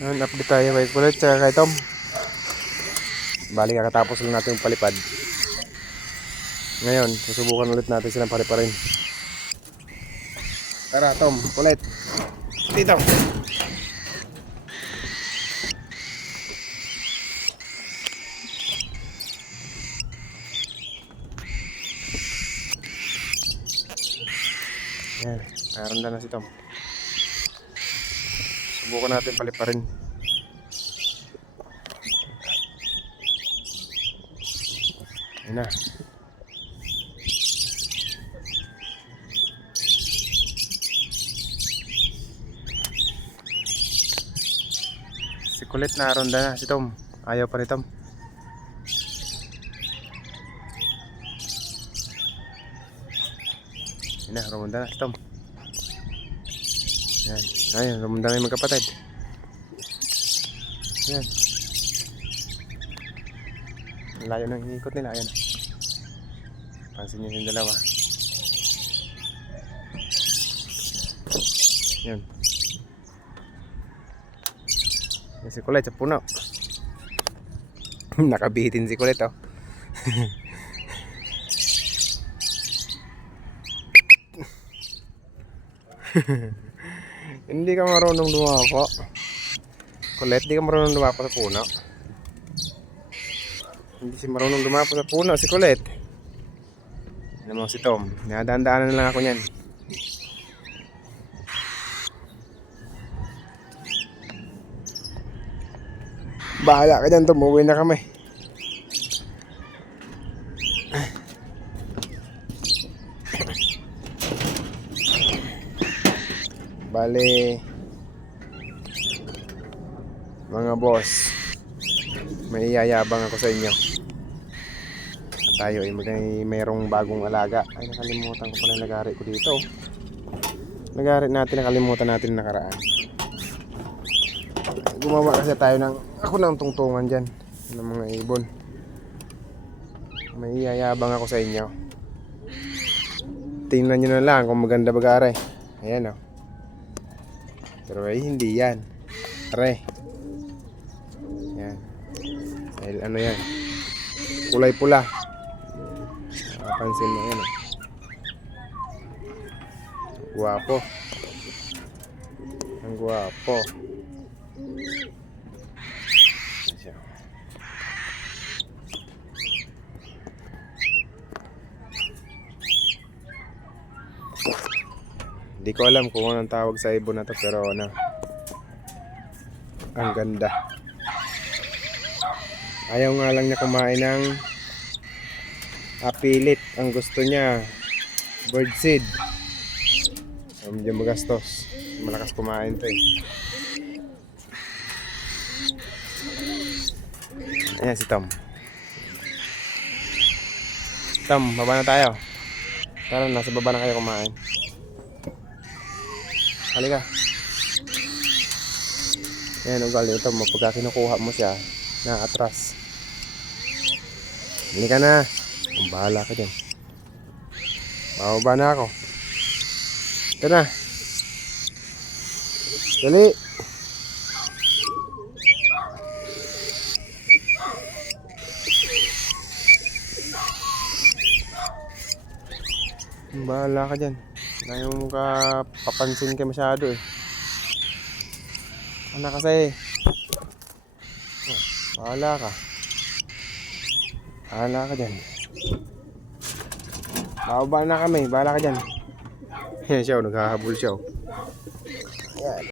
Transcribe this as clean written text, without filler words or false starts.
Update tayo kay Kulit tsaka kay Tom. Bali kakatapos lang natin yung palipad. Ngayon, susubukan ulit natin silang paliparin. Tara Tom, Kulit. Dito. Yan, meron na si Tom. Subukan natin paliparin. Ayan na. Si Kulit na ronda na si Tom. Ayaw pa ni Tom. Ayan na, ronda na si Tom. Ayan, ayun, ronda na yung magkapatid. Ayan. Layo ng ikot nila, ayan. Pansin nyo yung dalawa. Ayan. Yan si Kulit sa puno. Nakabitin si Kulit, oh. Hindi ka marunong dumapo. Kulit, hindi ka marunong dumapo sa puno. Hindi si marunong dumapo sa puno si Kulit. Ano mo si Tom, nadaan-daanan lang ako niyan. Bahala ka dyan Tom, uwi na kami. Bale, mga boss, may iyayabang ako sa inyo. At tayo ay mayroong bagong alaga. Ay, nakalimutan ko pala yung lagari ko dito. Lagari natin, nakalimutan natin nakaraan. Gumawa kasi tayo ng tungtungan dyan ng mga ibon. May iyayabang ako sa inyo. Tingnan nyo na lang kung maganda bagari. Ayan o. Pero ay hindi yan. Pare. Yan. Dahil ano yan, kulay pula. Napansin mo yan o. Guwapo. Ang guwapo. Hindi ko alam kung anong tawag sa ibon na to, pero ano, ang ganda. Ayaw nga lang niya kumain ng apilit. Ang gusto niya birdseed. Medyo magastos. Malakas kumain to eh. Ayan si Tom. Tom, baba na tayo. Tara, nasa baba na kayo kumain. Halika. Ayan, ugali ito. Pagka kinukuha mo siya, na-atras. Halika na. Kung bahala ka dyan. Bababa na ako. Ito na. Dali. Bahala ka dyan. Ayaw mo ka papansin ka masyado eh. Ano kasi? Oh, bahala ka. Bahala ka dyan. Bababa na kami. Bahala ka dyan. Yan siya, naghahabol siya. Yan.